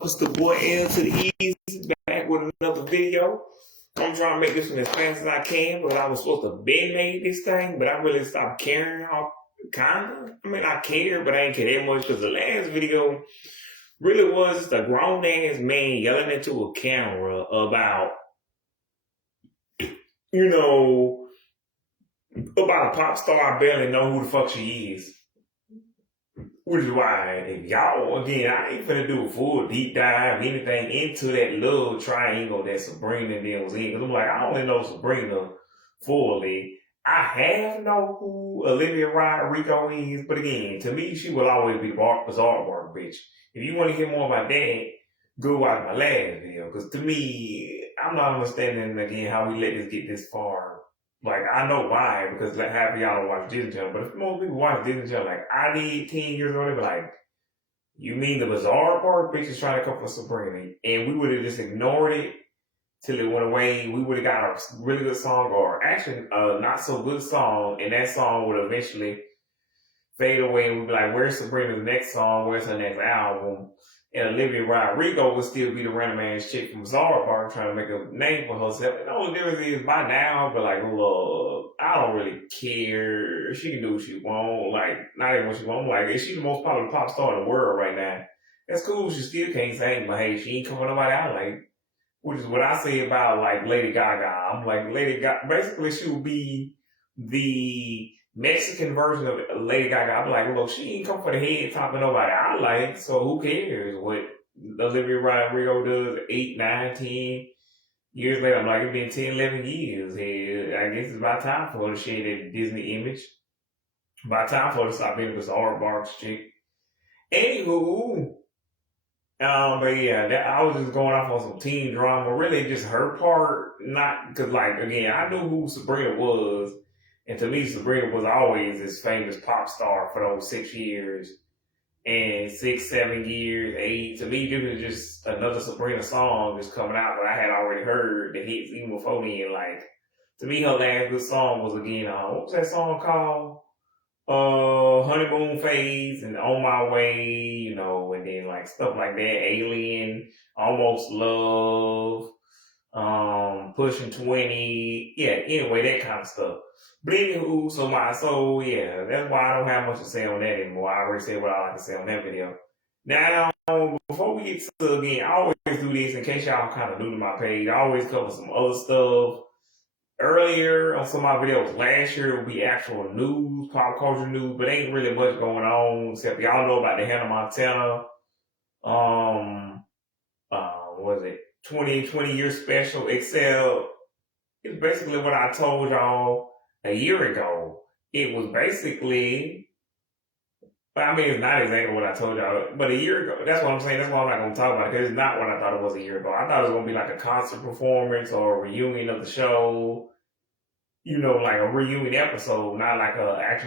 It's the boy L to the East back with another video. I'm trying to make this one as fast as I can, but I was supposed to been made this thing, but I really stopped caring how kinda. I mean, I care, but I ain't care that much because the last video really was just a grown ass man yelling into a camera about, you know, about a pop star I barely know who the fuck she is. Which is why, if y'all, again, I ain't finna do a full deep dive, anything into that little triangle that Sabrina and them was in. Cause I'm like, I only know Sabrina fully. I have know who Olivia Rodrigo is, but again, to me, she will always be bizarre bark bitch. If you want to hear more about that, go watch my last video. Cause to me, I'm not understanding again how we let this get this far. Like, I know why, because like half of y'all don't watch Disney Channel, but if most people watch Disney Channel, like I did 10 years ago, they be like, you mean the bizarre part? Bitch is trying to come for Sabrina. And we would have just ignored it till it went away. We would have got a really good song, or actually a not so good song, and that song would eventually fade away, and we'd be like, where's Sabrina's next song? Where's her next album? And Olivia Rodrigo would still be the random ass chick from Zarbark trying to make a name for herself. And the only difference is by now, but like, look, I don't really care. She can do what she want. Like, not even what she want. Like, if she's the most popular pop star in the world right now, that's cool. She still can't sing, but hey, she ain't coming nobody out like, which is what I say about like Lady Gaga. I'm like, Lady Gaga, basically she would be the Mexican version of Lady Gaga. I'm like, look, she ain't come for the head top of nobody I like, so who cares what Olivia Rodrigo does 8, 9, 10 years later? I'm like, it's been 10, 11 years. Hey, I guess it's about time for her to share that Disney image. About time for her to stop being a bizarre barks chick. Anywho, but yeah, I was just going off on some teen drama. Really, just her part, not because, like, again, I knew who Sabrina was, and to me, Sabrina was always this famous pop star for those 6 years, and 6, 7 years, 8. To me, this was just another Sabrina song just coming out, but I had already heard the hits even before then. Like, to me, her last good song was again, what was that song called? Honeymoon phase and On My Way, and then like stuff like that, Alien, Almost Love, Pushing 20, yeah, anyway, that kind of stuff. But anywho, so yeah, that's why I don't have much to say on that anymore. I already said what I like to say on that video. Now, before we get to again, I always do this in case y'all kind of new to my page. I always cover some other stuff. Earlier on some of my videos last year would be actual news, pop culture news, but ain't really much going on except y'all know about the Hannah Montana, what was it, 20 year special, except it's basically what I told y'all a year ago. It was basically, I mean, it's not exactly what I told y'all, but a year ago, that's what I'm saying, that's why I'm not going to talk about it, because it's not what I thought it was a year ago. I thought it was going to be like a concert performance or a reunion of the show, like a reunion episode, not like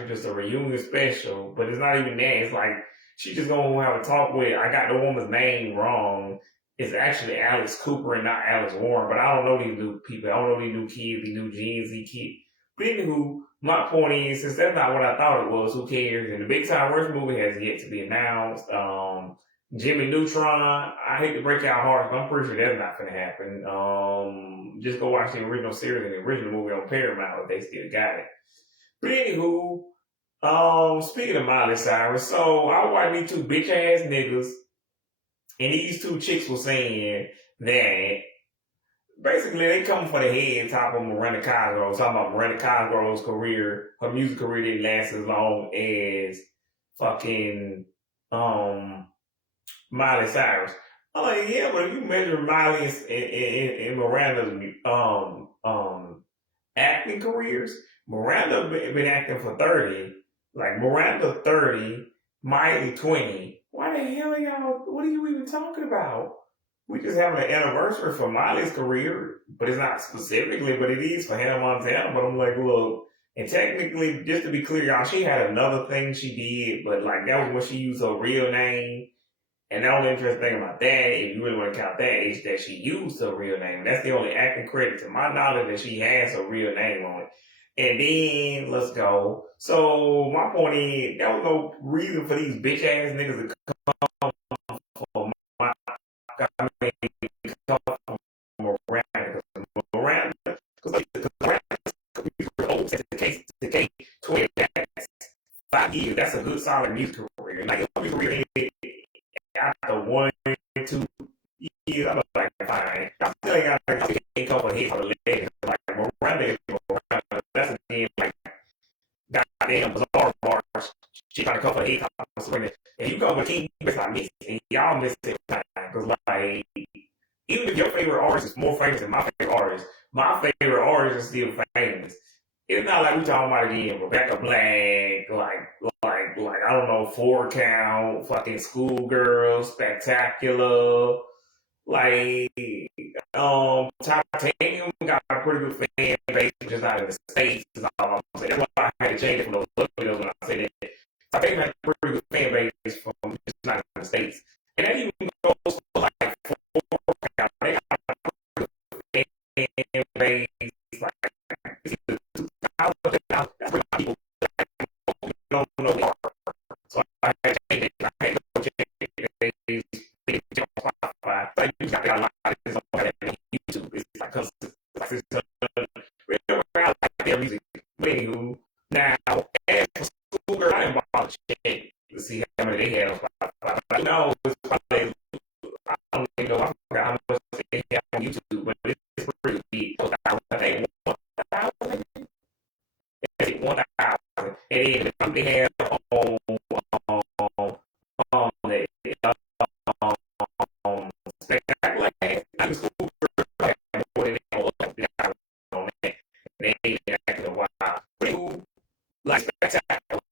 just a reunion special, but it's not even that. It's like, she just gonna have a talk with, I got the woman's name wrong. It's actually Alice Cooper and not Alice Warren, but I don't know these new people. I don't know these new kids, these new Gen Z kids. But anywho, my point is, since that's not what I thought it was, who cares? And the Big Time Rush movie has yet to be announced. Jimmy Neutron, I hate to break y'all hearts, but I'm pretty sure that's not gonna happen. Just go watch the original series and the original movie on Paramount if they still got it. But anywho, speaking of Miley Cyrus, so I watched these two bitch ass niggas, and these two chicks were saying that basically they come for the head top of Miranda Cosgrove, talking about Miranda Cosgrove's career, her music career didn't last as long as fucking Miley Cyrus. I'm like, yeah, but if you measure Miley and Miranda's acting careers, Miranda been acting for 30. Like Miranda 30, Miley 20. Why the hell y'all, what are you even talking about? We just having an anniversary for Miley's career, but it's not specifically, but it is for Hannah Montana. But I'm like, look, and technically, just to be clear, y'all, she had another thing she did, but like that was when she used her real name. And the only interesting thing about that, if you really want to count that, is that she used her real name. That's the only acting credit to my knowledge that she has her real name on it. And then, let's go. So, my point is, there was no reason for these bitch ass niggas to come for I mean, come from Miranda, because Miranda, the K 20, that's 5 years. That's a good solid music career. Like, if music career after 1, 2 years, I'm like, fine. I still ain't got like a couple of hits on the leg. Like, Miranda, that's a game, like, goddamn bizarre bars. She got a couple of hits on the swing. And you go with King, you like miss it. And y'all miss it time. Because, like, even if your favorite artist is more famous than my favorite artist is still famous. It's not like we talking about again Rebecca Black, like I don't know, 4 Count, fucking Schoolgirl, Spectacular, like Titanium got a pretty good fan base, just not in the States. Is all I'm saying. That's why I had to change it from those videos when I said that. Titanium had a pretty good fan base from just not in the States, and that even goes for like 4 Count. They got a pretty good fan base, like it's either 2,000. That's where people don't know they are. So I had to change it. I had to go change it. They jump on Spotify. Like you got a lot of this on YouTube. It's like because it's real around like their music. But anywho, now as for Schoolgirl, I didn't bother checking to see how many they had on Spotify. But you know, it's probably I don't even know. I forgot how much they have on YouTube, but it's pretty big. I think 1,000. 1,000, and then they have on Spectacular. I was cool for more than on that. They ain't acting a while. Pretty cool. Like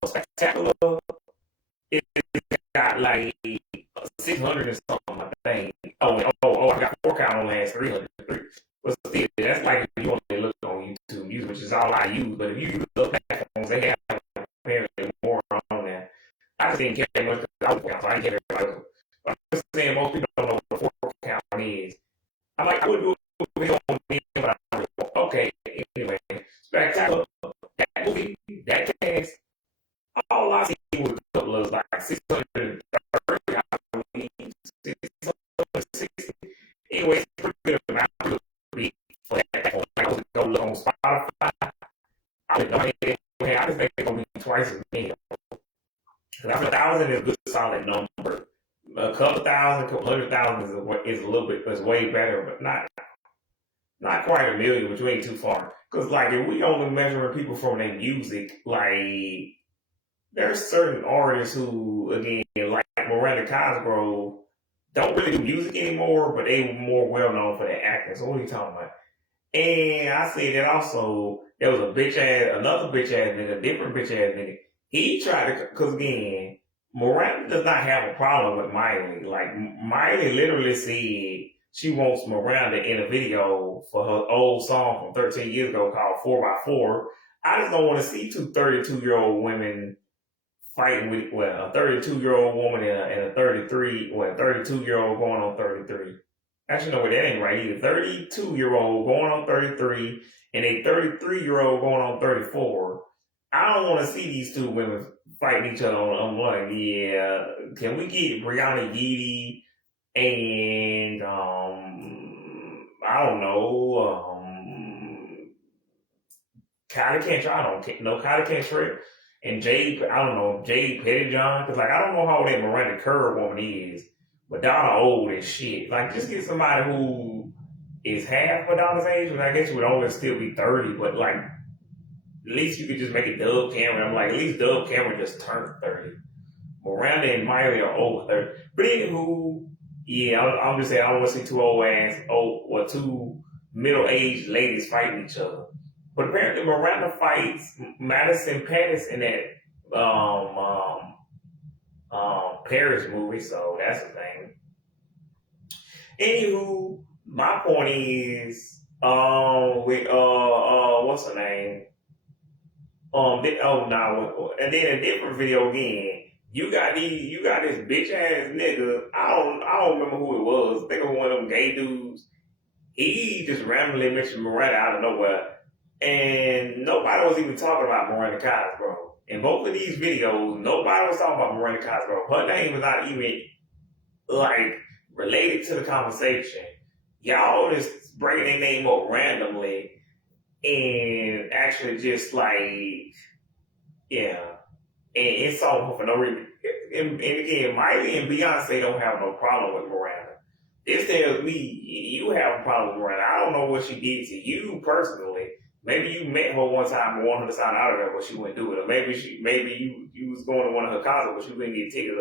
Spectacular, it got like 600 and something, I think. I got 4 Count on last 300. But still, that's like if you only look on YouTube Music, which is all I use. But if you use the platforms, they have apparently more on there. I just didn't care much because I was so I didn't care about it. But I'm just saying most people don't know what 4 Count is. I'm like, I would do a video on me, but I'm like, okay, anyway. Spectacular, that movie, that cast, all I see was a couple of like 630, I believe, 660. Anyway, it's a pretty good amount of for that. I was go look on Spotify. I didn't know I just think they're gonna be twice as many. 1,000 is a good solid number. A couple thousand, a couple 100,000 is a little bit is way better, but not quite a million, which ain't too far. Because like if we only measuring people from their music, like there's certain artists who again like Miranda Cosgrove don't really do music anymore, but they were more well known for their acting. So what are you talking about? And I said that also there was another bitch ass nigga, a different bitch ass nigga. He tried to, cause again, Miranda does not have a problem with Miley. Like Miley literally said she wants Miranda in a video for her old song from 13 years ago called 4x4. I just don't want to see two 32-year-old women fighting with, a 32-year-old woman and a 32-year-old going on 33. Actually, no, that ain't right either. 32-year-old going on 33 and a 33-year-old going on 34. I don't want to see these two women fighting each other on one. Yeah, can we get Brianna Yeedy and I don't know, Kylie Cantrell? I don't know Kylie Cantrell and Jade. I don't know Jade Pettyjohn because like I don't know how old that Miranda Kerr woman is, but Donna old as shit. Like just get somebody who is half Madonna's age, but I guess you would always still be 30. But like at least you could just make it Dove Cameron. I'm like, at least Dove Cameron just turned 30. Miranda and Miley are over 30. But anywho, yeah, I'm just saying I don't want to see two middle-aged ladies fighting each other. But apparently Miranda fights Madison Pettis in that Paris movie, so that's the thing. Anywho, my point is, what's her name? And then a different video again. You got this bitch ass nigga. I don't remember who it was. I think it was one of them gay dudes. He just randomly mentioned Miranda out of nowhere, and nobody was even talking about Miranda Cosgrove. In both of these videos, nobody was talking about Miranda Cosgrove. Her name was not even like related to the conversation, y'all just bringing their name up randomly and actually just like, yeah, and insult her for no reason. And again, Miley and Beyonce don't have no problem with Miranda. This tells me you have a problem with Miranda. I don't know what she did to you personally. Maybe you met her one time and wanted her to sign out of it, but she wouldn't do it. Or maybe you was going to one of her concerts, but she couldn't get a ticket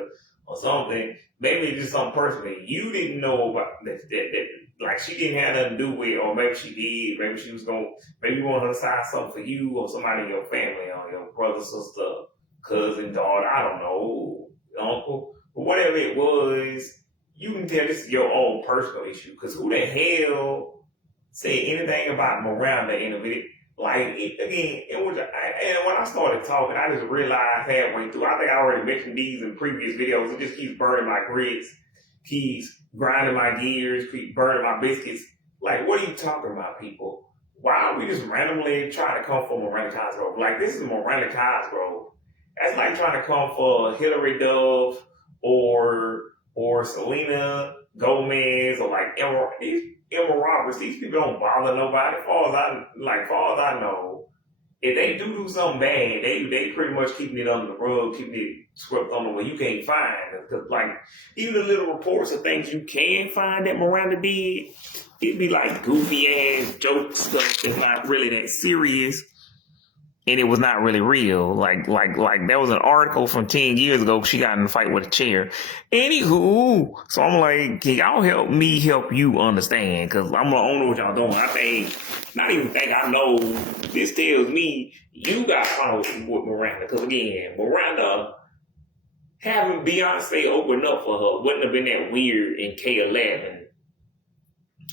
or something. Maybe it's just something personally you didn't know about that like she didn't have nothing to do with, or maybe she did. Maybe she was maybe you wanted her to sign something for you or somebody in your family, or your brother, sister, cousin, daughter, I don't know, uncle, but whatever it was, you can tell this is your own personal issue. Because who the hell said anything about Miranda in the video? Like, and when I started talking, I just realized halfway through, I think I already mentioned these in previous videos, it just keeps burning my grits, keeps grinding my gears, keeps burning my biscuits. Like, what are you talking about, people? Why are we just randomly trying to come for Miranda Cosgrove? Like, this is Miranda Cosgrove. That's like trying to come for Hillary Duff or Selena Gomez or like Emma Roberts. These people don't bother nobody. As far as I know, if they do something bad, they pretty much keeping it under the rug, keeping it swept under where you can't find. Because like even the little reports of things you can find that Miranda did, it'd be like goofy ass joke stuff that's not really that serious. And it was not really real. Like there was an article from 10 years ago. She got in a fight with a chair. Anywho, so I'm like, can y'all help me help you understand? Because I don't know what y'all doing. I know. This tells me you got problems with Miranda. Because again, Miranda having Beyonce open up for her wouldn't have been that weird in K11.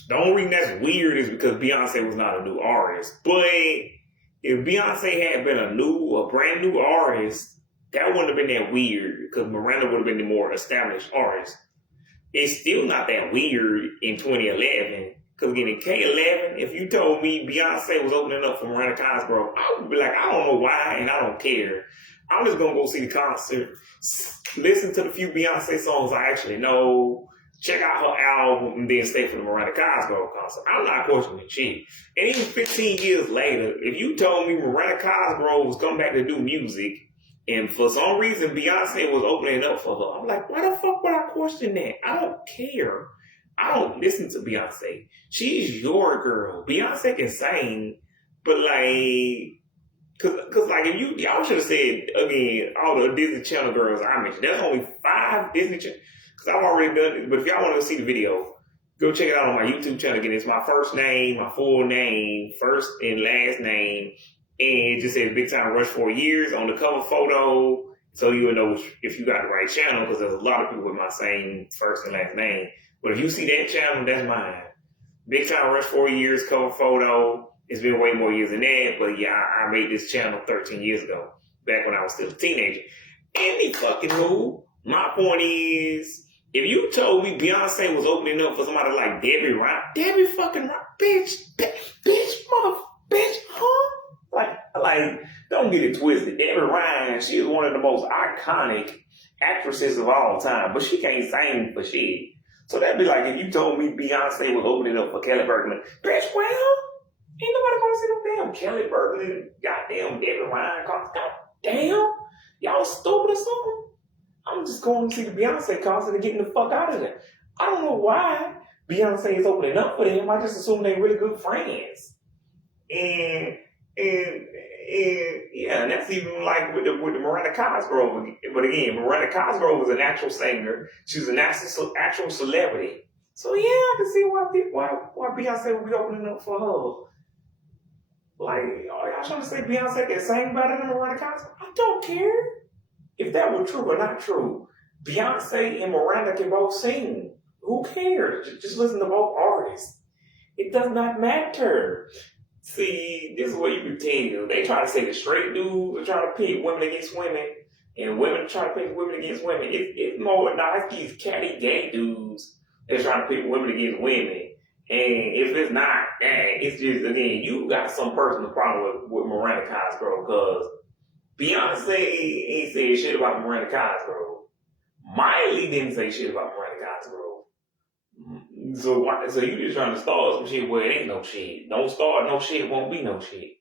The only reason that's weird is because Beyonce was not a new artist. But if Beyonce had been a brand new artist, that wouldn't have been that weird because Miranda would have been the more established artist. It's still not that weird in 2011 because again, in K11, if you told me Beyonce was opening up for Miranda Cosgrove, I would be like, I don't know why and I don't care. I'm just going to go see the concert, listen to the few Beyonce songs I actually know, check out her album, and then stay for the Miranda Cosgrove concert. I'm not questioning shit. And even 15 years later, if you told me Miranda Cosgrove was coming back to do music, and for some reason Beyonce was opening up for her, I'm like, why the fuck would I question that? I don't care. I don't listen to Beyonce. She's your girl. Beyonce can sing, but like, cause like if y'all should have said, again, all the Disney Channel girls I mentioned, there's only 5 Disney Channel. I've already done it, but if y'all want to see the video, go check it out on my YouTube channel. Again, it's my first name, my full name, first and last name, and it just says Big Time Rush 4 years on the cover photo, so you'll know if you got the right channel, because there's a lot of people with my same first and last name. But if you see that channel, that's mine. Big Time Rush 4 years cover photo. It's been way more years than that, but yeah, I made this channel 13 years ago, back when I was still a teenager. Any fucking move. My point is, if you told me Beyonce was opening up for somebody like Debbie fucking Ryan, huh? Like, don't get it twisted. Debbie Ryan, she is one of the most iconic actresses of all time, but she can't sing for shit. So that'd be like if you told me Beyonce was opening up for Kelly Bergman. Bitch, well, ain't nobody gonna see no damn Kelly Bergman and goddamn Debbie Ryan. Goddamn, y'all stupid or something? I'm just going to see the Beyonce concert and getting the fuck out of there. I don't know why Beyonce is opening up for them. I just assume they're really good friends. And yeah, and that's even like with the Miranda Cosgrove. But again, Miranda Cosgrove was an actual singer. She was an actual celebrity. So yeah, I can see why Beyonce would be opening up for her. Like, are y'all trying to say Beyonce can sing better than Miranda Cosgrove? I don't care. If that were true or not true, Beyonce and Miranda can both sing. Who cares? Just listen to both artists. It does not matter. See, this is what you can tell. They try to say the straight dudes are trying to pit women against women, and women try to pit women against women. It's more like these catty gay dudes that's trying to pit women against women. And if it's not that, it's just, again, you got some personal problem with Miranda Cosgrove, because Beyonce ain't said shit about Miranda Cosgrove. Miley didn't say shit about Miranda Cosgrove. So you just trying to start some shit where it ain't no shit. Don't start no shit, won't be no shit.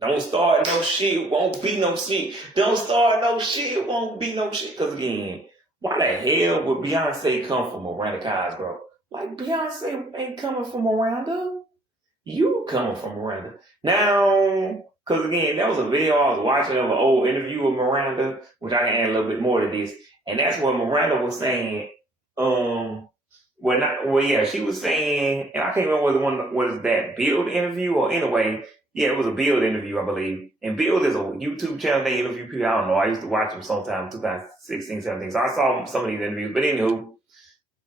Don't start no shit, won't be no shit. Don't start no shit, won't be no shit. Cause again, why the hell would Beyonce come from Miranda Cosgrove? Like Beyonce ain't coming from Miranda. You coming from Miranda. Now, cause again, that was a video I was watching of an old interview with Miranda, which I can add a little bit more to this. And that's what Miranda was saying, she was saying, and I can't remember whether one was that Build interview or anyway, yeah, it was a Build interview, I believe. And Build is a YouTube channel. They interview people. I don't know. I used to watch them sometime 2016, 17. So I saw some of these interviews. But anywho,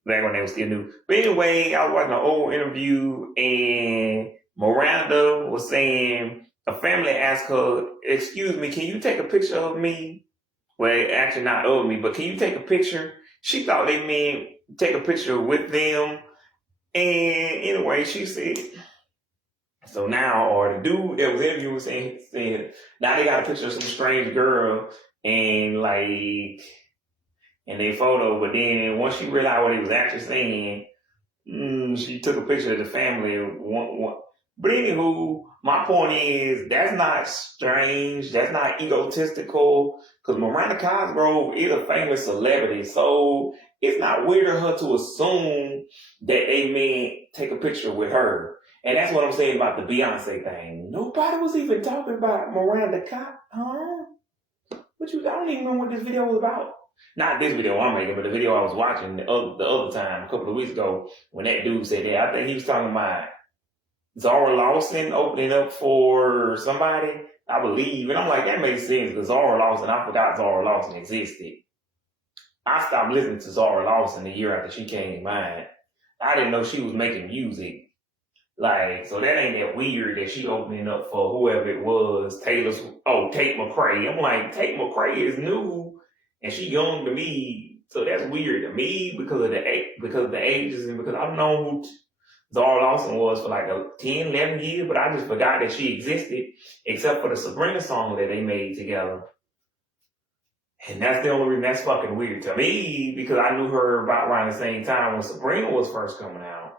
back when they were still new. But anyway, I was watching an old interview and Miranda was saying a family asked her, "Excuse me, can you take a picture of me?" Well, actually not of me, but can you take a picture? She thought they meant take a picture with them. And anyway, she said, so now, or the dude that was interviewing saying, now they got a picture of some strange girl and like, in their photo, but then once she realized what he was actually saying, she took a picture of the family. But anywho, my point is, that's not strange, that's not egotistical, because Miranda Cosgrove is a famous celebrity, so it's not weird of her to assume that they meant take a picture with her. And that's what I'm saying about the Beyonce thing. Nobody was even talking about Miranda Cosgrove. I don't even know what this video was about. Not this video I'm making, but the video I was watching the other time, a couple of weeks ago, when that dude said that. I think he was talking about Zara Lawson opening up for somebody, I believe. And I'm like, that makes sense, because Zara Lawson, I forgot Zara Lawson existed. I stopped listening to Zara Lawson the year after she came to mind. I didn't know she was making music. Like, so that ain't that weird that she opening up for whoever it was, Tate McRae. I'm like, Tate McRae is new and she young to me, so that's weird to me because of the ages and because I've known who Zara Lawson was for like 10, 11 years, but I just forgot that she existed, except for the Sabrina song that they made together. And that's the only reason that's fucking weird to me, because I knew her about around the same time when Sabrina was first coming out.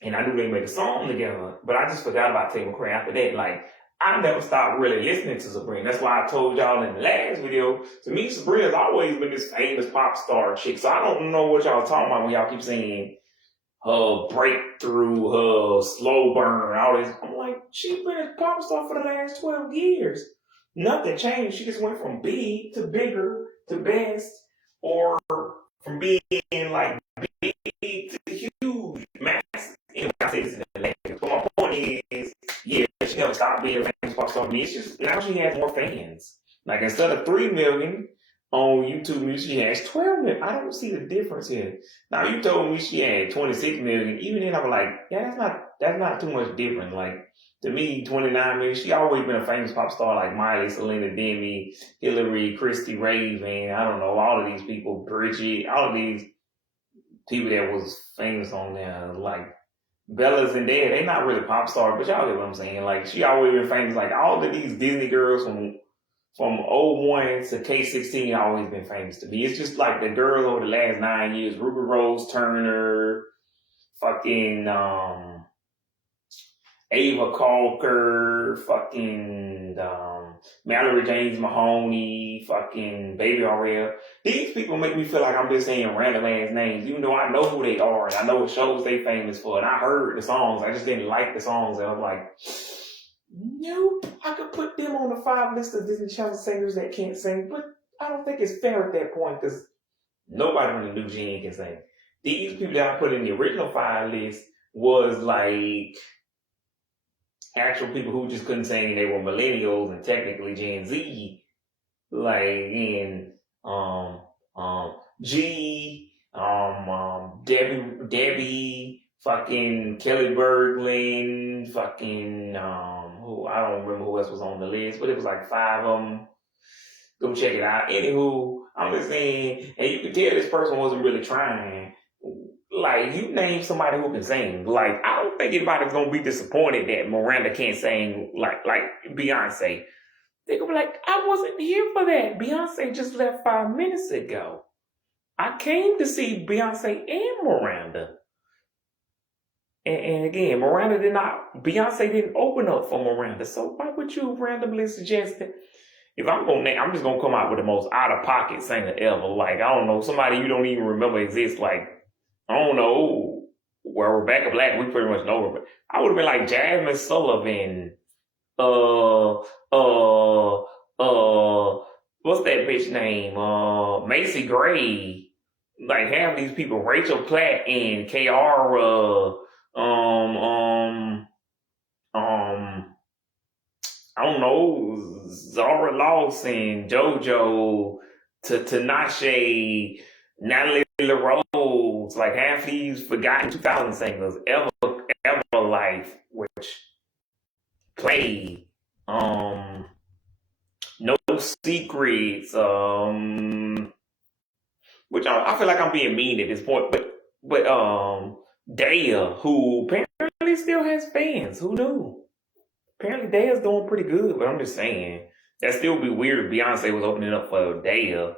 And I knew they made a song together, but I just forgot about Tate McRae after that. Like, I never stopped really listening to Sabrina. That's why I told y'all in the last video, to me, Sabrina's always been this famous pop star chick. So I don't know what y'all talking about when y'all keep saying her breakthrough, her slow burn, all this. I'm like, she's been a pop star for the last 12 years. Nothing changed. She just went from big to bigger to best, or from being like big to huge, massive. Anyway, I say this in the last. But my point is, yeah, she never stopped being a famous pop star. It's just now she has more fans. Like, instead of 3 million on YouTube, she has 12 million. I don't see the difference here. Now, you told me she had 26 million. Even then, I was like, yeah, that's not too much different. Like, to me, 29 million, she always been a famous pop star like Miley, Selena, Demi, Hillary, Christy, Raven, I don't know, all of these people, Bridget, all of these people that was famous on there, like Bella's and Dad, they not really pop stars, but y'all get what I'm saying. Like, she always been famous. Like, all of these Disney girls from 01 to K16 always been famous to me. It's just like the girls over the last 9 years, Ruby Rose Turner, fucking Ava Calker, fucking Mallory James Mahoney, fucking Baby Ariel. These people make me feel like I'm just saying random ass names, even though I know who they are and I know what shows they famous for. And I heard the songs, I just didn't like the songs. And I'm like, nope, I could put them on the 5 list of Disney Channel singers that can't sing, but I don't think it's fair at that point because nobody from the new gen can sing. These people that I put in the original 5 list was like actual people who just couldn't sing. They were millennials and technically Gen Z, like in Debbie, fucking Kelly Berglund, fucking who I don't remember who else was on the list, but it was like 5 of them. Go check it out. Anywho, I'm just saying, and you can tell this person wasn't really trying. Like, you name somebody who can sing. Like, I don't think anybody's gonna be disappointed that Miranda can't sing like Beyonce. They're gonna be like, I wasn't here for that. Beyonce just left 5 minutes ago. I came to see Beyonce and Miranda. And again, Beyonce didn't open up for Miranda. So why would you randomly suggest that? If I'm I'm just gonna come out with the most out of pocket singer ever. Like, I don't know, somebody you don't even remember exists. Like, I don't know. Well, Rebecca Black, we pretty much know her, but I would have been like Jasmine Sullivan, uh, uh, what's that bitch name? Macy Gray. Like, have these people, Rachel Platt and Kiara, I don't know, Zara Lawson, JoJo, Tinashe, Natalie LaRose, like half these forgotten 2000 singers, Everlife, which play, No Secrets, which I feel like I'm being mean at this point, but Daya, who apparently still has fans, who knew? Apparently Daya's doing pretty good, but I'm just saying, that still be weird if Beyonce was opening up for Daya,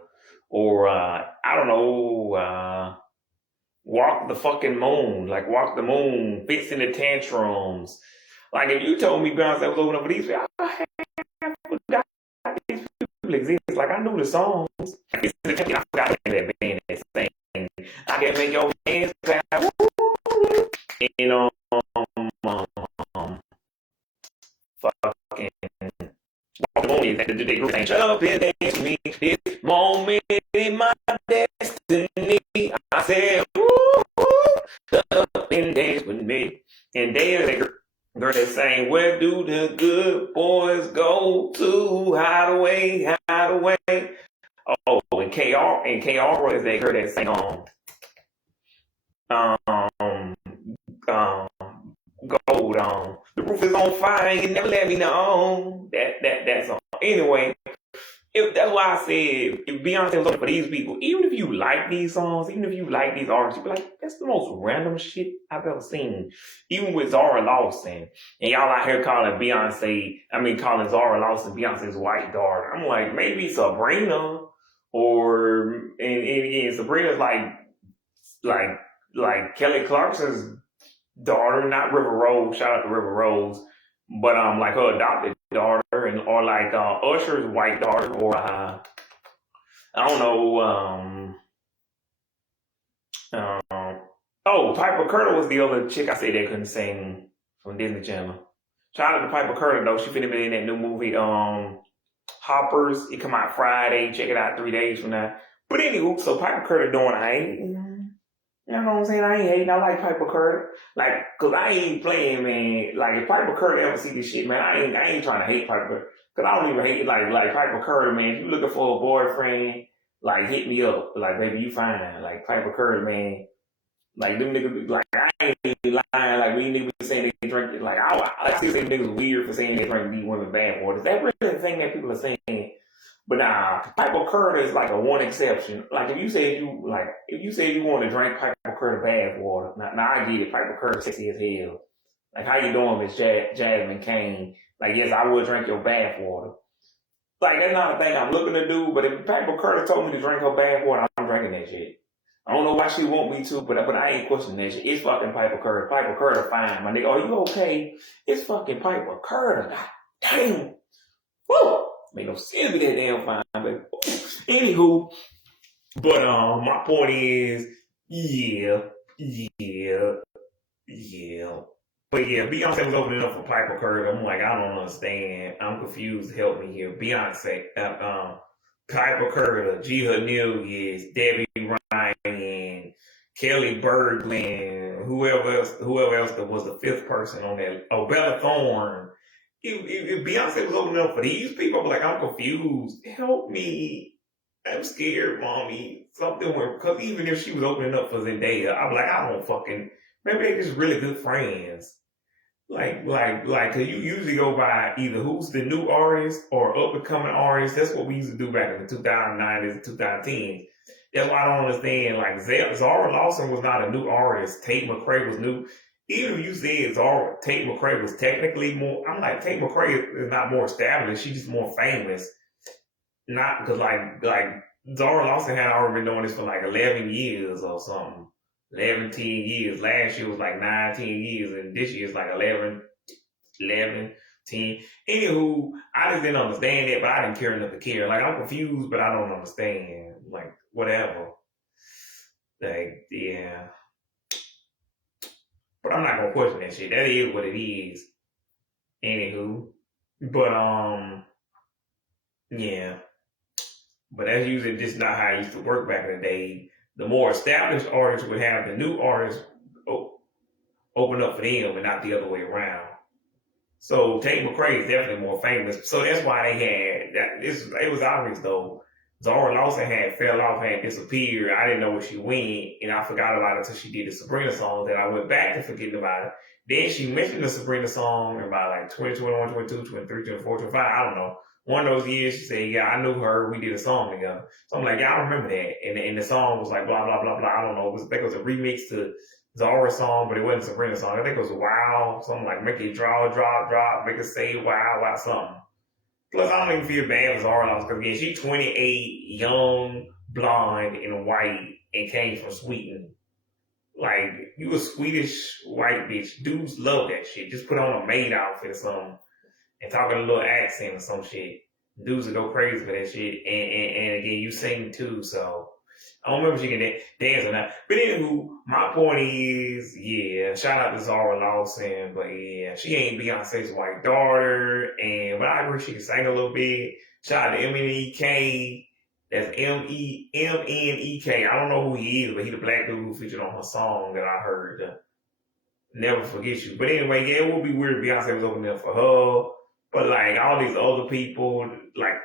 or, I don't know, Walk the fucking Moon, like Walk the Moon, Fixing the Tantrums. Like, if you told me Beyonce was opening up for these people, I forgot these people exist. Like, I knew the songs. I forgot that band that sang, I can make your hands clap, and, fucking Walk the Moon is that the group saying, shut up and dance with me, this moment in my destiny. I said, shut up and dance with me. And there's a girl that's saying, where do the good boys go to hide away, hide away? Oh, and KR is that girl that sang Gold on. The roof is on fire and you never let me know. That song. Anyway, that's why I said if Beyonce was looking for these people, even if you like these songs, even if you like these artists, you be like, that's the most random shit I've ever seen. Even with Zara Lawson, and y'all out here calling Zara Lawson Beyonce's white daughter. I'm like, maybe Sabrina, or and again, Sabrina's like Kelly Clarkson's daughter, not River Rose. Shout out to River Rose, but like her adopted daughter, or like Usher's white daughter, or I don't know. Oh, Piper Curtis was the other chick I said that couldn't sing from Disney Channel. Shout out to Piper Curtis though. She finna be in that new movie, Hoppers. It come out Friday. Check it out 3 days from now. But anywho, so Piper Curtis doing you know what I'm saying? I ain't hating. I like Piper Curtis. Like, cause I ain't playing, man. Like, if Piper Curtis ever see this shit, man, I ain't trying to hate Piper Curtis. Cause I don't even hate, like Piper Curtis, man. If you looking for a boyfriend, like, hit me up. Like, baby, you fine. Like, Piper Curtis, man. Like, them niggas, like, I ain't even lying. Like, we niggas be saying they drink, like, I still say niggas weird for saying they drink these women bad water. Is that really the thing that people are saying? But nah, Piper Curtis is like a one exception. Like, if you say you want to drink Piper Curtis bath water, now I get it. Piper Curtis sexy as hell. Like, how you doing, Miss Jasmine Kane? Like, yes, I would drink your bath water. Like, that's not a thing I'm looking to do. But if Piper Curtis told me to drink her bath water, I'm drinking that shit. I don't know why she want me to, but I ain't questioning that shit. It's fucking Piper Curtis. Piper Curtis fine, my nigga. Are you okay? It's fucking Piper Curtis. God damn. Woo! Make no sense with that damn fine, but anywho, but my point is, yeah. But yeah, Beyonce was opening up for Piper Curtis. I'm like, I don't understand. I'm confused. Help me here. Beyonce, Piper Curtis, G. Hernelius, Debbie Ryan, Kelly Bergland, whoever else that was the fifth person on that. Oh, Bella Thorne. If Beyonce was opening up for these people, I'm like, I'm confused. Help me. I'm scared, mommy. Something went, because even if she was opening up for Zendaya, I'm like, I don't fucking, maybe they're just really good friends. Like, cause you usually go by either who's the new artist or up and coming artist. That's what we used to do back in the 2009s and 2010s. That's why I don't understand. Like, Zara Lawson was not a new artist. Tate McRae was new. Even if you said Tate McRae was technically more, I'm like, Tate McRae is not more established. She's just more famous. Not because like Zara Lawson had already been doing this for like 11 years or something. 11, 10 years. Last year was like 9, 10 years, and this year is like 11, 10. Anywho, I just didn't understand it, but I didn't care enough to care. Like, I'm confused, but I don't understand. Like, whatever. Like, yeah. But I'm not gonna question that shit. That is what it is. Anywho. But, yeah. But that's usually just not how it used to work back in the day. The more established artists would have the new artists open up for them and not the other way around. So Tate McRae is definitely more famous. So that's why they had that. It was obvious though. Zara Lawson fell off, had disappeared. I didn't know where she went, and I forgot about it until she did the Sabrina song. Then I went back to forgetting about it. Then she mentioned the Sabrina song about like 2021, 22, 23, 24, 25. I don't know. One of those years, she said, "Yeah, I knew her. We did a song together." So I'm like, "Yeah, I remember that." And the song was like blah blah blah blah. I don't know. I think it was a remix to Zara's song, but it wasn't Sabrina's song. I think it was Wow. Something like make it draw, drop, drop, make it say wow, wow, something. Plus, I don't even feel bad for Zara Laws because again, she's 28, young, blonde, and white, and came from Sweden. Like, you a Swedish white bitch. Dudes love that shit. Just put on a maid outfit or something and talk in a little accent or some shit. Dudes will go crazy for that shit. And again, you sing too, so I don't remember if she can dance or not. But anywho, my point is, yeah, shout out to Zara Lawson, but yeah, she ain't Beyonce's white daughter, but I agree she can sing a little bit. Shout out to MNEK. That's MNEK. I don't know who he is, but he the black dude who featured on her song that I heard, Never Forget You. But anyway, yeah, it would be weird if Beyonce was opening up for her. But like all these other people, like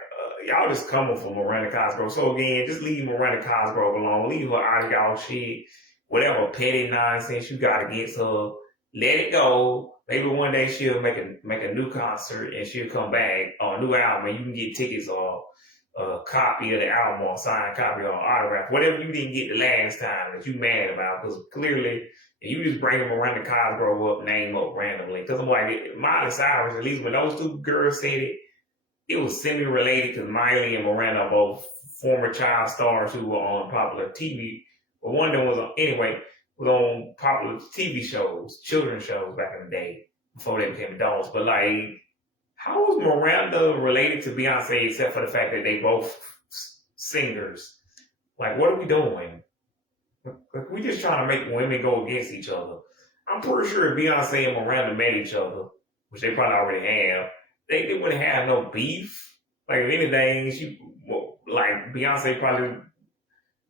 y'all just coming for Miranda Cosgrove. So again, just leave Miranda Cosgrove alone. Leave her out of y'all shit. Whatever petty nonsense you got against her, let it go. Maybe one day she'll make a new concert and she'll come back or a new album and you can get tickets or a copy of the album or a signed copy or autograph. Whatever you didn't get the last time that you mad about, because clearly you just bring Miranda Cosgrove up, name up randomly. Because I'm like, Miley Cyrus, at least when those two girls said it was semi-related because Miley and Miranda are both former child stars who were on popular TV. But one of them was on popular TV shows, children's shows back in the day before they became adults. But like, how is Miranda related to Beyonce except for the fact that they both singers? Like, what are we doing? Like, we just trying to make women go against each other. I'm pretty sure if Beyonce and Miranda met each other, which they probably already have, they wouldn't have no beef. Like, if anything, Beyonce probably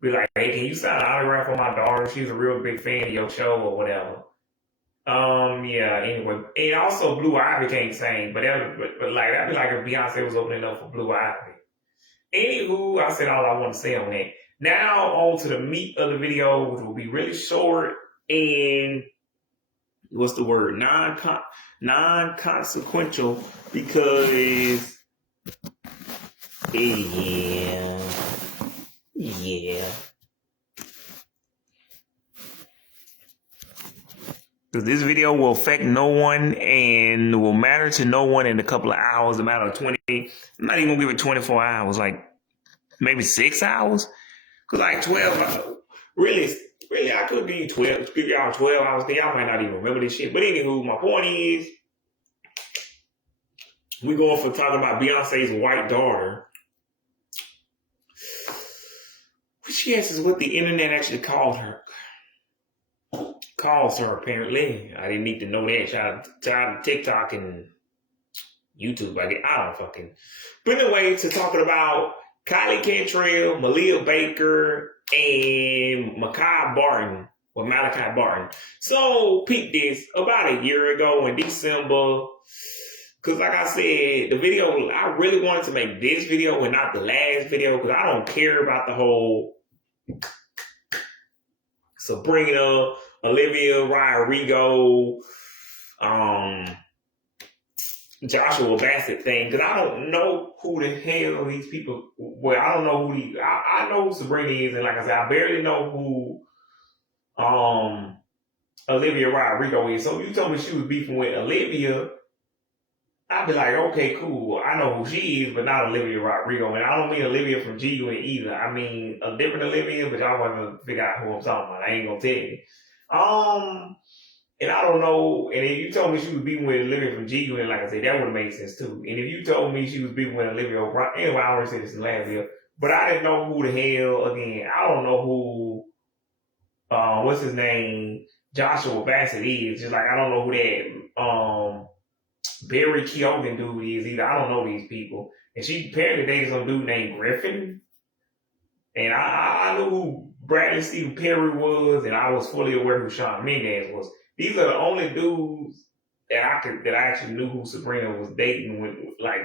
be like, "Hey, can you sign an autograph for my daughter? She's a real big fan of your show," or whatever. Yeah, anyway. And also, Blue Ivy can't sing, but that'd be like if Beyonce was opening up for Blue Ivy. Anywho, I said all I want to say on that. Now, on to the meat of the video, which will be really short and, what's the word? Non-consequential, because, yeah. Because this video will affect no one and will matter to no one in a couple of hours, a matter of 20, I'm not even going to give it 24 hours, like maybe 6 hours. Because like 12 hours, really, I could give y'all 12 hours, because y'all might not even remember this shit. But anywho, my point is, we're going for talking about Beyonce's white daughter. Which, yes, is what the internet actually calls her, apparently. I didn't need to know that. Shout out to TikTok and YouTube. I don't fucking. But anyway, to talking about KYLIE CANTRALL, Malia Baker, and Malachi Barton. So, peep this. About a year ago in December, because like I said, the video, I really wanted to make this video and not the last video, because I don't care about the whole Sabrina, Olivia Rodrigo, Joshua Bassett thing, because I don't know who the hell these people. Well, I don't know who I know who Sabrina is, and like I said, I barely know who Olivia Rodrigo is. So you told me she was beefing with Olivia. I'd be like, okay, cool. I know who she is, but not Olivia Rodrigo. And I don't mean Olivia from G-Unit either. I mean a different Olivia, but y'all want to figure out who I'm talking about. I ain't gonna tell you. And I don't know. And if you told me she was beefing with Olivia from G-Unit, like I said, that would have made sense too. And if you told me she was beefing with Olivia O'Brien, anyway, I already said this in last video, but I didn't know who the hell, again, I don't know who, what's his name, Joshua Bassett is. Just like I don't know who that, Barry Keoghan dude is either. I don't know these people. And she apparently dated some dude named Griffin. And I knew who Bradley Stephen Perry was, and I was fully aware who Shawn Mendes was. These are the only dudes that I actually knew who Sabrina was dating with, like,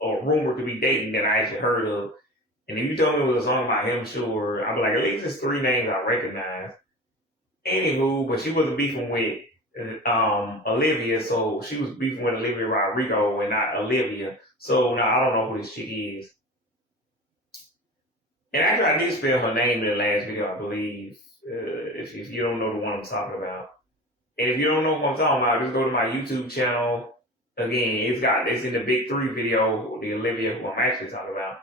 or rumored to be dating that I actually heard of. And if you told me it was a song about him, sure, I'd be like, at least it's 3 names I recognize. Anywho, but she wasn't beefing with Olivia, so she was beefing with Olivia Rodrigo and not Olivia. So now I don't know who this chick is. And actually, I did spell her name in the last video, I believe. If you don't know the one I'm talking about, and if you don't know what I'm talking about, just go to my YouTube channel. Again, it's in the Big 3 video, the Olivia who I'm actually talking about.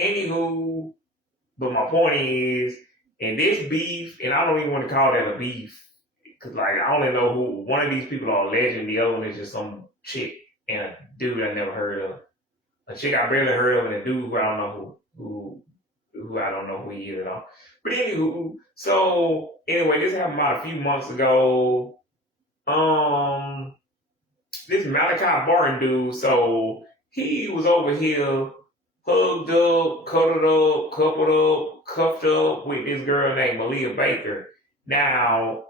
Anywho, but my point is, in this beef, and I don't even want to call that a beef, because like I only know who one of these people are a legend, the other one is just some chick and a dude I never heard of. A chick I barely heard of, and a dude who I don't know who I don't know who he is at all. But anywho, so anyway, this happened about a few months ago. This Malachi Barton dude, so he was over here hugged up, cuddled up, coupled up, cuffed up with this girl named Malia Baker. Now,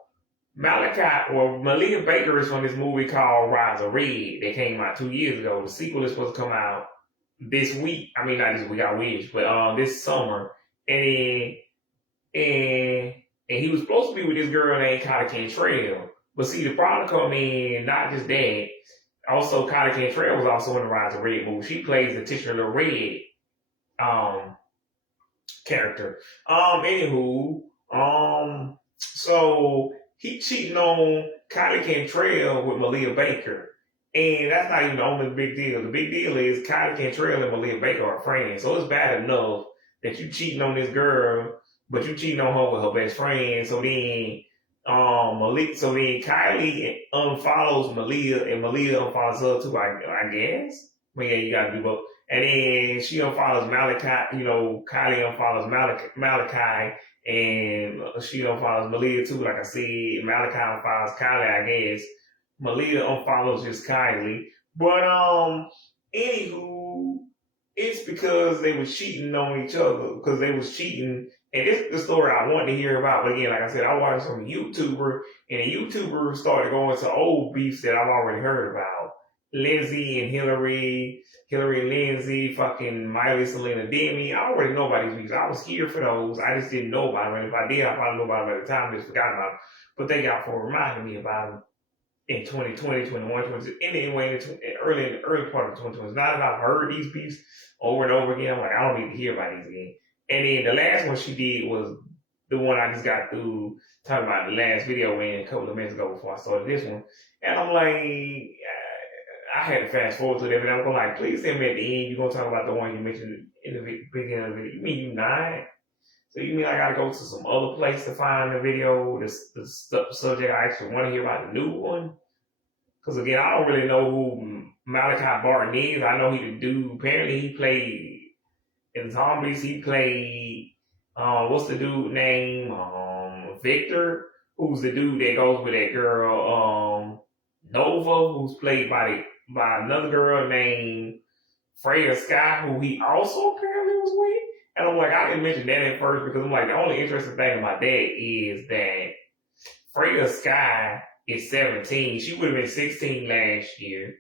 Malia Baker is from this movie called Rise of Red that came out 2 years ago. The sequel is supposed to come out this week. I mean, not this week, I wish, but this summer. And he was supposed to be with this girl named KYLIE CANTRALL. But see, the problem come in, not just that. Also, KYLIE CANTRALL was also in the Rise of Red movie. She plays the titular Red character. Anywho, so he cheating on KYLIE CANTRALL with Malia Baker. And that's not even the only big deal. The big deal is KYLIE CANTRALL and Malia Baker are friends. So it's bad enough that you cheating on this girl, but you cheating on her with her best friend. So then Kylie unfollows Malia, and Malia unfollows her too, I guess. But yeah, you gotta do both. And then she unfollows Malachi, Kylie unfollows Malachi, and she unfollows Malia too, like I said. Malachi unfollows Kylie, I guess. Malia unfollows just Kylie. But anywho, it's because they was cheating on each other, because they was cheating. And this is the story I wanted to hear about. But again, like I said, I watched some YouTuber, and a YouTuber started going to old beefs that I've already heard about. Lindsay and Hillary and Lindsay, fucking Miley, Selena Demi. I already know about these beefs. I was here for those. I just didn't know about them. And if I did, I probably knew about them at the time. I just forgot about them. But thank y'all for reminding me about them in 2020, 21, 22. Anyway, early in the early part of 2020. Now that I've heard these beefs over and over again, I'm like, I don't need to hear about these again. And then the last one she did was the one I just got through talking about the last video in a couple of minutes ago before I started this one. And I'm like, I had to fast forward to that, but I'm going like, please tell me at the end, you're going to talk about the one you mentioned in the beginning of the video. You mean you not? So you mean I got to go to some other place to find the video, the subject I actually want to hear about the new one? Because again, I don't really know who Malachi Barton is. I know he the dude. Apparently he played in Zombies. He played, what's the dude name? Victor, who's the dude that goes with that girl, Nova, who's played by another girl named Freya Sky, who he also apparently was with. And I'm like, I didn't mention that at first because I'm like, the only interesting thing about that is that Freya Sky is 17. She would have been 16 last year.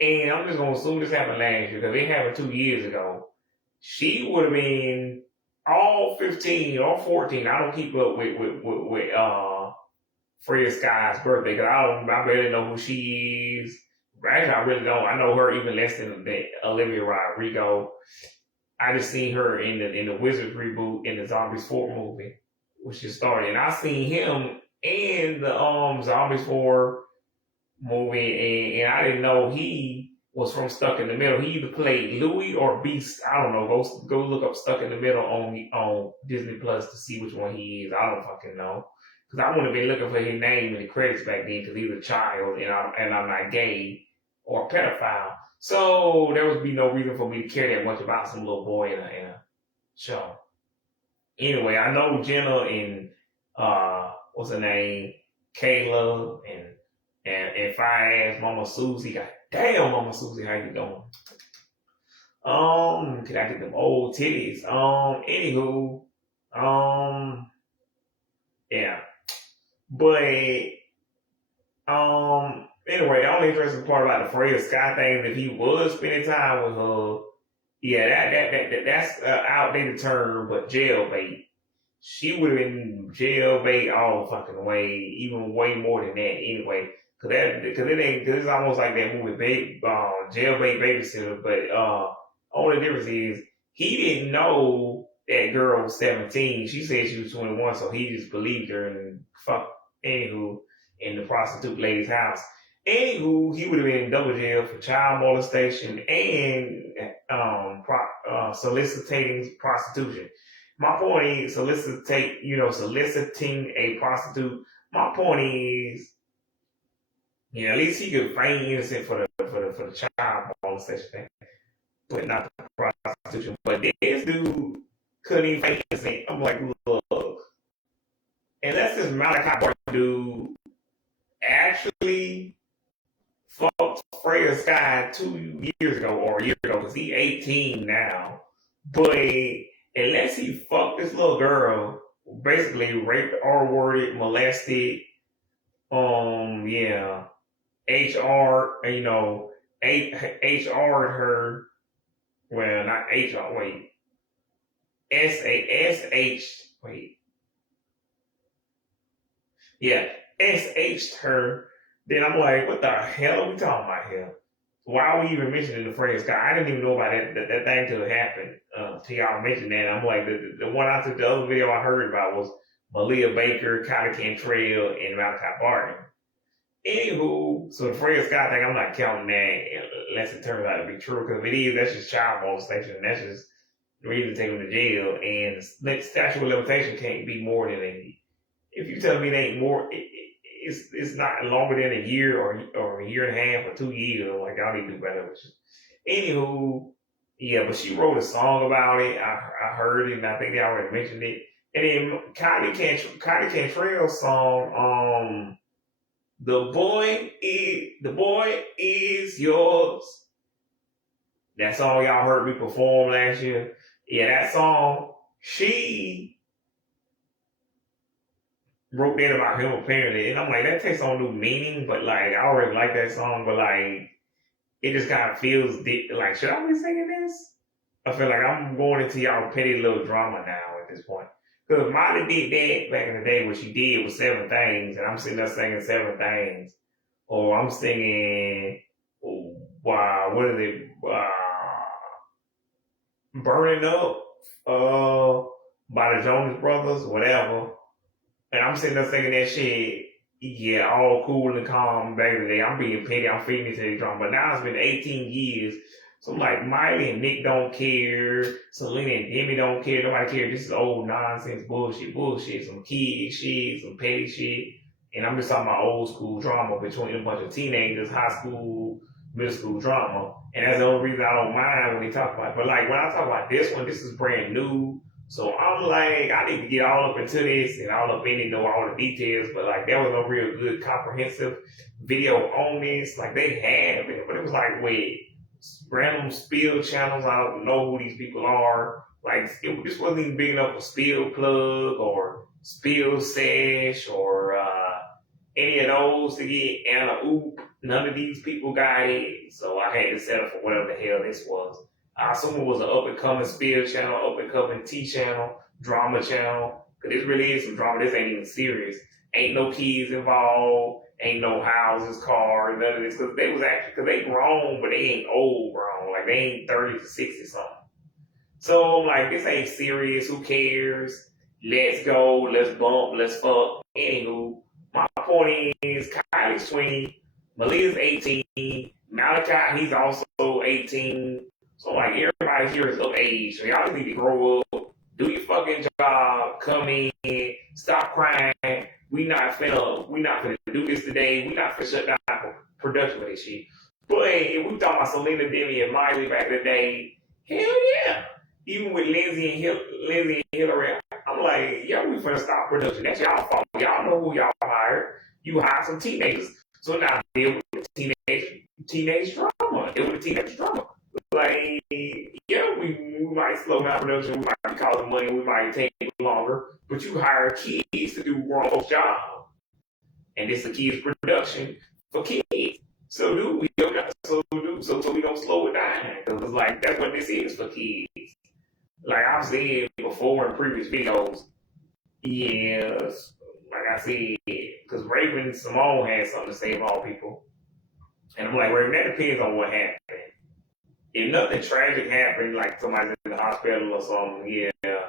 And I'm just going to assume this happened last year because it happened 2 years ago. She would have been all 15 or 14. I don't keep up with Freya Sky's birthday because I barely know who she is. Actually, I really don't. I know her even less than Olivia Rodrigo. I just seen her in the Wizards reboot in the Zombies 4 movie, which just started. And I seen him in the Zombies 4 movie, and I didn't know he was from Stuck in the Middle. He either played Louis or Beast. I don't know. Go look up Stuck in the Middle on Disney Plus to see which one he is. I don't fucking know. Because I wouldn't have been looking for his name in the credits back then because he's a child and I'm not gay or a pedophile. So there would be no reason for me to care that much about some little boy in a show. Anyway, I know Jenna and what's her name, Kayla and fire ass Mama Susie. God damn, Mama Susie, how you doing? Can I get them old titties? Anywho, yeah. But anyway, the only interesting part about the Freya Sky thing is if he was spending time with her, yeah, that's outdated term, but jailbait. She would have been jailbait all the fucking way, even way more than that anyway. Cause it's almost like that movie, Jailbait Babysitter. But only difference is he didn't know that girl was 17. She said she was 21, so he just believed her and anywho, in the prostitute lady's house. Anywho, he would have been in double jail for child molestation and soliciting prostitution. My point is soliciting a prostitute. My point is, at least he could feign innocent for the child molestation thing, but not the prostitution. But this dude couldn't even feign innocent. I'm like, look, unless this Malachi Barton dude actually fucked Freya Sky 2 years ago or a year ago, because he's 18 now. But unless he fucked this little girl, basically raped, R-worded, molested, HR'd her, well, not HR, wait, SH'd her, then I'm like, what the hell are we talking about here? Why are we even mentioning the Freya Sky? I didn't even know about that thing till it happened. Till y'all mentioned that. I'm like, the one I took, the other video I heard about was Malia Baker, KYLIE, CANTRALL, and Malachi Barton. Anywho, so the Freya Sky thing, I'm not counting that unless it turns out to be true. Because if it is, that's just child molestation. That's just the reason to take them to jail. And the statute of limitation can't be more than if you tell me it ain't more, it's not longer than a year or a year and a half or 2 years. I'm like, y'all need to do better with you. Anywho, yeah, but she wrote a song about it. I heard it, and I think they already mentioned it. And then KYLIE Cantrell's song, The Boy Is Yours. That song y'all heard me perform last year. Yeah, that song, she wrote that about him apparently. And I'm like, that takes on new meaning, but like, I already like that song, but like, it just kind of feels like, should I be singing this? I feel like I'm going into y'all petty little drama now at this point. Because Molly did that back in the day. What she did was 7 things, and I'm sitting there singing 7 things. Or I'm singing, what is it? Burning Up by the Jonas Brothers, whatever. And I'm sitting there singing that shit. Yeah, all cool and calm back in the day. I'm being petty. I'm feeding into the drama. But now it's been 18 years. So I'm like, Miley and Nick don't care. Selena and Demi don't care. Nobody cares. This is old nonsense bullshit. Some kid shit, some petty shit. And I'm just talking about old school drama between a bunch of teenagers, high school, middle school drama. And that's the only reason I don't mind when they talk about it. But like when I talk about this one, this is brand new. So I'm like, I need to get all up into this and all up in it, know all the details. But like, there was no real good comprehensive video on this. Like they had it, but it was like, wait, random spill channels. I don't know who these people are. Like this wasn't even big enough for Spill Plug or Spill Sesh or any of those to get Anna Oop. None of these people got it. So I had to settle for whatever the hell this was. I assume it was an up-and-coming spill channel, up-and-coming T channel, drama channel. Because this really is some drama. This ain't even serious. Ain't no kids involved. Ain't no houses, cars, none of this. Because they grown, but they ain't old grown. Like, they ain't 30 to 60 something. So, like, this ain't serious. Who cares? Let's go. Let's bump. Let's fuck. Anywho, my point is, Kylie's 20. Malia's 18. Malachi, he's also 18. So like everybody here is of age. So y'all need to grow up, do your fucking job, come in, stop crying. We not finna do this today. We not finna shut down production with this shit. But if we talking about Selena, Demi, and Miley back in the day, hell yeah. Even with Lindsay and Hillary, I'm like, yeah, we finna stop production. That's y'all fault. Y'all know who y'all hired. You hired some teenagers. So now deal with the teenage drama. Deal with the teenage drama. Like, yeah, we might slow down production. We might be causing money. We might take longer. But you hire kids to do grown folks' job. And this is a kids' production for kids. So we don't slow it down. Because it's like, that's what this is for kids. Like I've said before in previous videos, yes, like I said, because Raven Simone had something to say about all people. And I'm like, Raven, that depends on what happened. If nothing tragic happened, like somebody's in the hospital or something, yeah,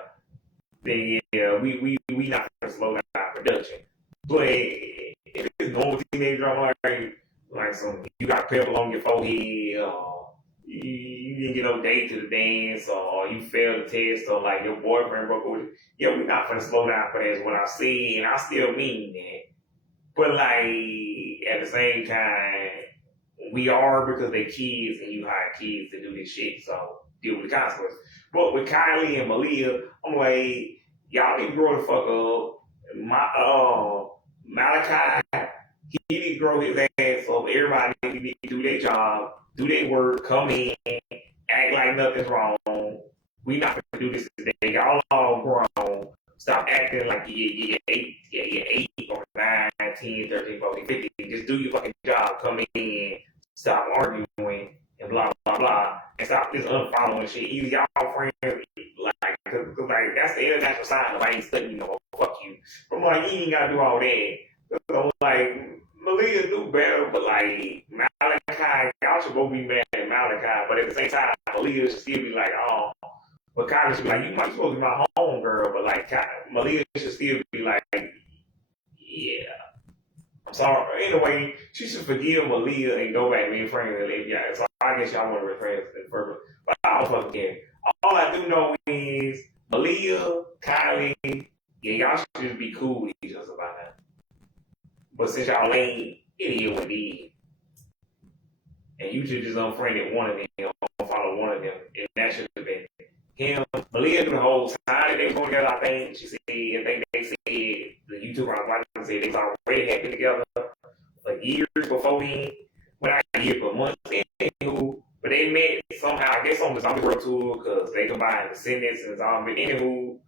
then yeah, we not gonna slow down production. But if it's normal teenage drama, like some you got pimple on your forehead, or you didn't get no date to the dance, or you failed the test, or like your boyfriend broke up with you, yeah, we not gonna slow down for that. Is what I see, and I still mean that. But like at the same time, we are because they kids and you hire kids to do this shit, so deal with the consequences. But with KYLIE and Malia, I'm like, y'all need to grow the fuck up. Malachi, he need to grow his ass up. Everybody need to do their job, do their work, come in, act like nothing's wrong. We not gonna do this today. Y'all all grown. Stop acting like you're 8 or 9, 10, 13, 14, 15. Just do your fucking job. Come in. Stop arguing and blah, blah, blah. And stop this unfollowing shit. Either y'all friends, like, cause like, that's the international sign of I ain't studying you no more. Fuck you. But I'm like, you ain't gotta do all that. So, like, Malia do better, but like, Malachi, y'all should both be mad at Malachi. But at the same time, Malia should still be like, oh. But Kylie should be like, you might supposed to be my home girl, but like, Malia should still be like, yeah. I'm sorry. Anyway, she should forgive Malia and go back to being friends with Lady. So I guess y'all want to be friends further. But I don't fucking care. All I do know is Malia, Kylie, yeah, y'all should just be cool with each other by now. But since y'all ain't, it is what it is. And you should just unfriended one of them, unfollow one of them. And that should have been him. Malia through the whole time they were together, I think she said, I think they said, the YouTuber I was watching said they was already had been together for years before then. Well, not years, but months. Anywho, but they met somehow, I guess on the Zombie World Tour, because they combined Descendants and Zombie. Anywho,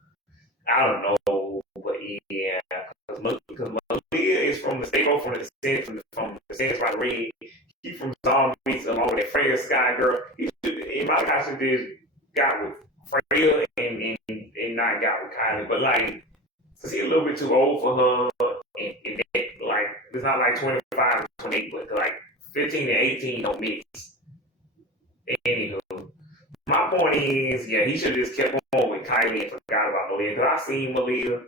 I don't know, but yeah, because Malia is from the state, from the Descendants, from the Descendants by the Red. He from Zombies, along with that Freya Sky girl. He should, in my house, just got with Freya and not got with Kylie, but like, cause he's a little bit too old for her, and that, like, it's not like 25 and 28, but like 15 and 18 don't mix. Anywho, my point is, yeah, he should have just kept on with Kylie and forgot about Malia, cause I seen Malia,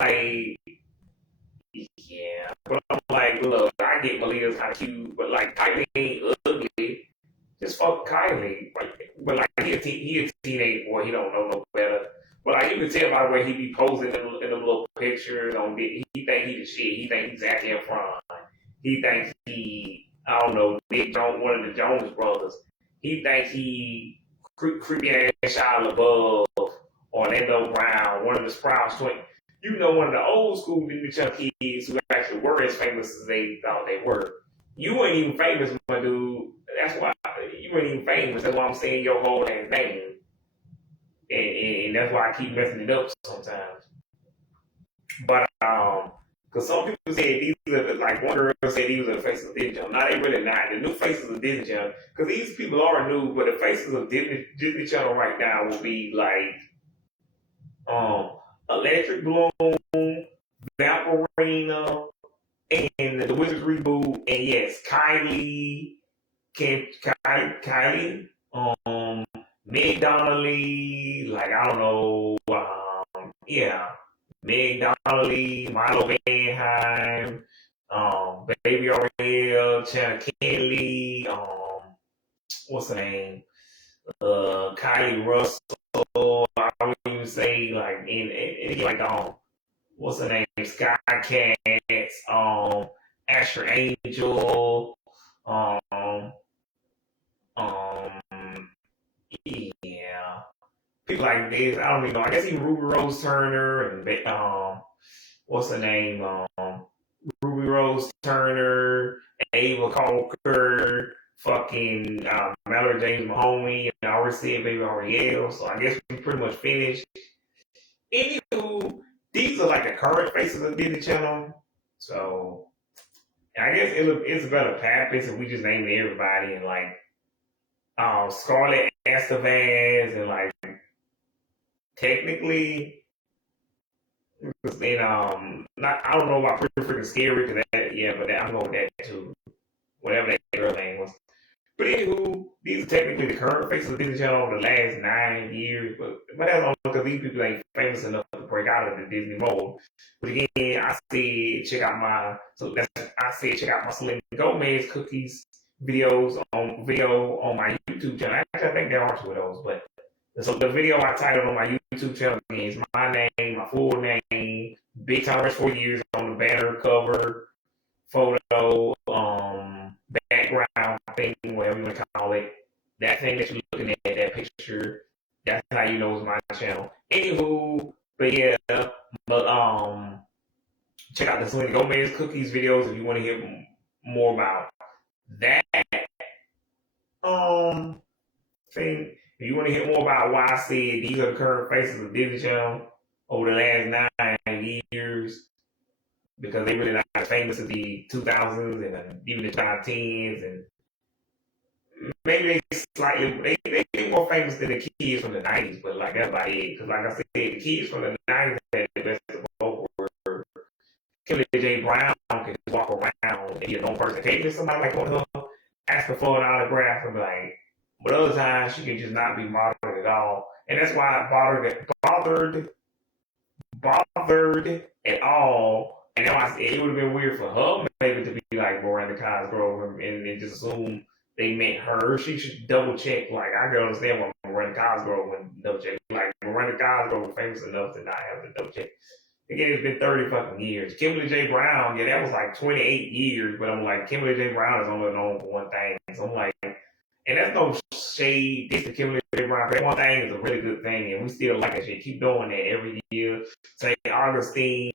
like, yeah, but I'm like, look, I get Malia's kind of cute, but like, Kylie ain't ugly. Just fuck Kylie. But like, he a teenage boy. He don't know no better. But like, you can tell by the way he be posing in the little pictures on it. He think he the shit. He think he's Zac Efron. He thinks he, I don't know, Nick Jones, one of the Jones brothers. He thinks he creepy ass Shia LaBeouf, Orlando Brown, one of the Sprouts twins. You know, one of the old school Disney Channel kids who actually were as famous as they thought they were. You ain't even famous, my dude. That's why you ain't even famous. That's why I'm saying your whole damn name. And that's why I keep messing it up sometimes. But, because some people said these are, like one girl said these are the faces of Disney Channel. Now they really not. The new faces of Disney Channel. Because these people are new, but the faces of Disney Channel right now will be like, Electric Bloom, Vampirina, and the Wizards reboot, and yes, Kylie, Meg Donnelly, like I don't know, yeah, Meg Donnelly, Milo Manheim, Baby Ariel, Channel KYLIE, what's the name? KYLIE Russell. I would even say like like what's the name? Sky Cats, Asher Angel, um, yeah, people like this. I don't even know. I guess even Ruby Rose Turner and what's the name? Ruby Rose Turner, Ava Coker, fucking Mallory James Mahoney, and I already said Baby Ariel. So I guess we pretty much finished. Anywho, these are like the current faces of Disney Channel. So I guess it's better Pappas if we just named everybody and like Scarlett Estevez and like technically then not I don't know about Pretty Freaking Scary because but I'm going with that too. Whatever that girl name was. But anywho, these are technically the current faces of Disney Channel over the last 9 years, but that's only because these people ain't famous enough to break out of the Disney mold. But again, I said check out my Selena Gomez cookies videos on my YouTube channel. Actually, I think there are two of those, but so the video I titled on my YouTube channel is my name, my full name, Big Time Rest 4 years on the banner cover, photo, background thing, whatever you want to call it. That thing that you're looking at, that picture, that's how you know it's my channel. Anywho, but yeah, but check out the Selena Gomez cookies videos if you want to hear more about that thing. If you want to hear more about why I said these are the current faces of Disney Channel over the last 9 years, because they really not as famous as the 2000s and even the 2010s, and maybe they more famous than the kids from the 90s, but like that's about it. Because like I said, the kids from the 90s had the best of both worlds. KYLIE J. Brown can just walk around and be a known person. Can't just somebody like on her asking for an autograph and be like, but other times she can just not be bothered at all. And that's why I bothered at all. And that's why it would have been weird for her maybe to be like Miranda Cosgrove and just assume they meant her. She should double check. Like, I can understand why Miranda Cosgrove wouldn't double check. Like, Miranda Cosgrove was famous enough to not have to double check. Again, it's been 30 fucking years. KYLIE J. Brown, yeah, that was like 28 years, but I'm like, KYLIE J. Brown is only known for one thing. So I'm like, and that's no shade to KYLIE J. Brown. That one thing is a really good thing, and we still like that shit. Keep doing that every year. St. Augustine,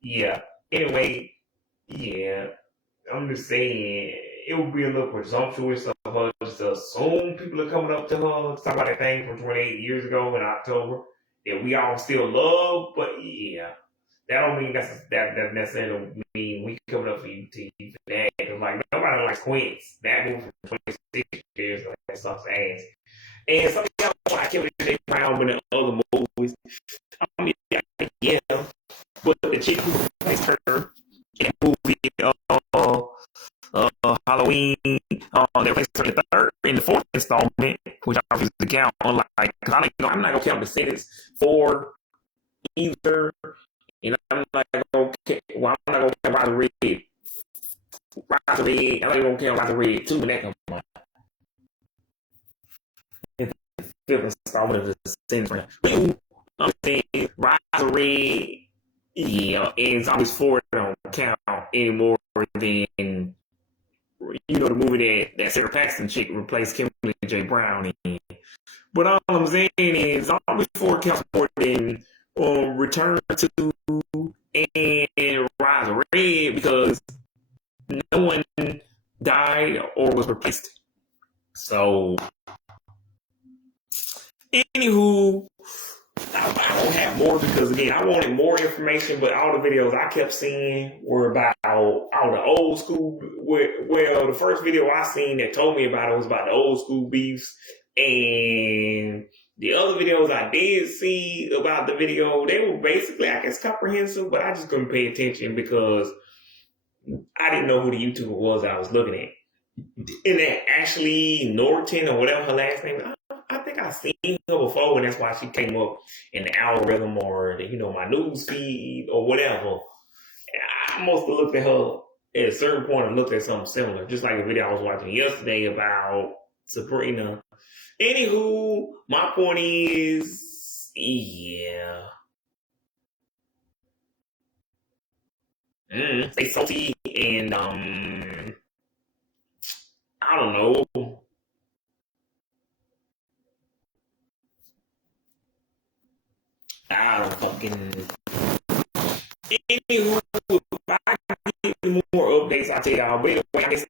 yeah. Anyway, yeah. I'm just saying, it would be a little presumptuous of her just to assume people are coming up to her to talk about that thing from 28 years ago in October that we all still love, but yeah. That don't mean that necessarily mean we coming up for you for that. Cause like nobody likes Quince. That movie from 26 years ago, that sucks ass. And some of y'all like KYLIE J. Brown in the other movies. I mean, yeah, but the chick who plays her in that movie, Halloween, they placed her in the fourth installment, which I refuse to count. Like, cause I'm not gonna count the sentence for either. And I'm not gonna count Rise of Red. I'm not even gonna count Rise of Red 2 when that comes on. Fifth installment of the sentence. I'm saying Rise of Red, yeah, and Zombies 4 don't count anymore than, the movie that Sarah Paxton chick replaced KYLIE J. Brown in. But all I'm saying is Zombies 4 counts more than Return to and Rise of Red because no one died or was replaced. So, anywho, I don't have more because again I wanted more information, but all the videos I kept seeing were about all the old school. Well, the first video I seen that told me about it was about the old school beefs, and the other videos I did see about the video, they were basically, I guess, comprehensive, but I just couldn't pay attention because I didn't know who the YouTuber was I was looking at. And that Ashley Norton or whatever her last name is, I think I've seen her before, and that's why she came up in the algorithm or my news feed or whatever. I must have looked at her at a certain point I looked at something similar, just like a video I was watching yesterday about Sabrina. Anywho, my point is, yeah. They salty and I don't know. I don't fucking. Anywho, if I get more updates, I'll tell y'all. But anyway, I guess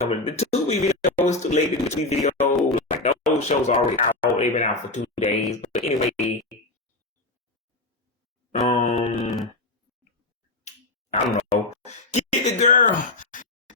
the 2 week video was too late. The 2 week video, like those shows are already out. They've been out for 2 days. But anyway, I don't know. Get the girl.